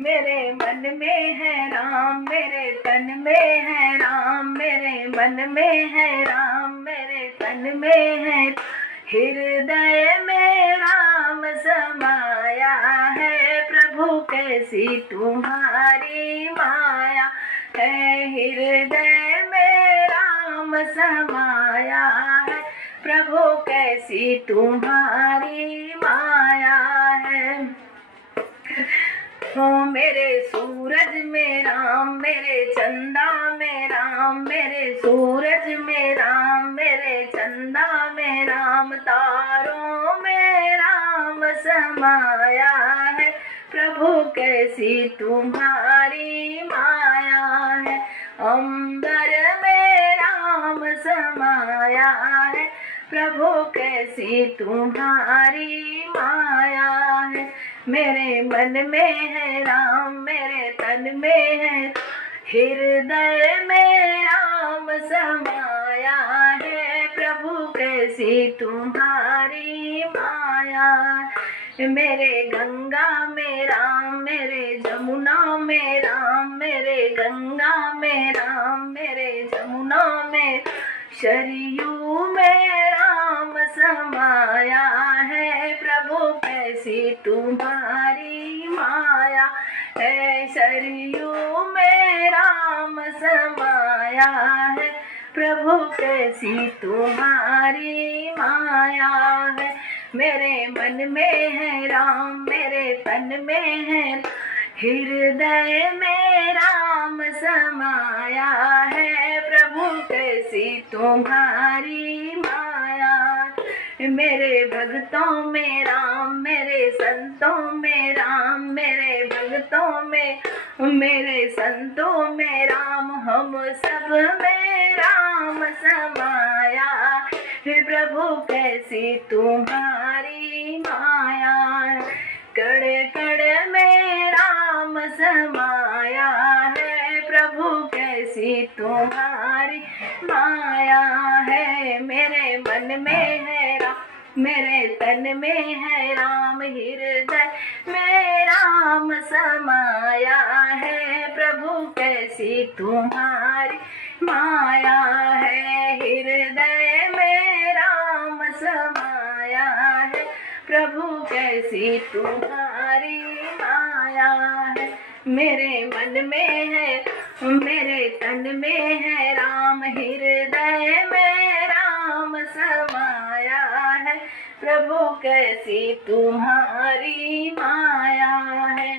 मेरे मन में है राम, मेरे तन में है राम, मेरे मन में है राम, मेरे तन में है। हृदय में राम समाया है, प्रभु कैसी तुम्हारी माया है। हृदय में राम समाया है, प्रभु कैसी तुम्हारी माया है। हो मेरे सूरज में राम, मेरे चंदा में राम, मेरे सूरज में राम, मेरे चंदा में राम, तारों में राम समाया है, प्रभु कैसी तुम्हारी माया है। अंबर में राम समाया है, प्रभु कैसी तुम्हारी माया है। मेरे मन में है राम, मेरे तन में है, हृदय में राम समाया है, प्रभु कैसी तुम्हारी माया। मेरे गंगा में राम, मेरे जमुना में राम, मेरे गंगा में राम, मेरे जमुना में, सरयू में राम समाया है, प्रभु कैसी तुम्हारी माया है। सरयू में राम समाया है, प्रभु कैसी तुम्हारी माया है। मेरे मन में है राम, मेरे तन में है, हृदय में राम समाया है, प्रभु कैसी तुम्हारी माया। मेरे भक्तों में राम, मेरे संतों में राम, मेरे भक्तों में, मेरे संतों में राम, हम सब में राम समाया है, प्रभु कैसी तुम्हारी माया। कड़ कड़ में राम समाया है, प्रभु कैसी तुम्हारी माया है। मेरे मन में है राम, मेरे तन में है राम, हृदय में राम समाया है, प्रभु कैसी तुम्हारी माया है। हृदय में राम समाया है, प्रभु कैसी तुम्हारी माया है। मेरे मन में है, मेरे तन में है राम, हृदय में राम समाया है, प्रभु कैसी तुम्हारी माया है।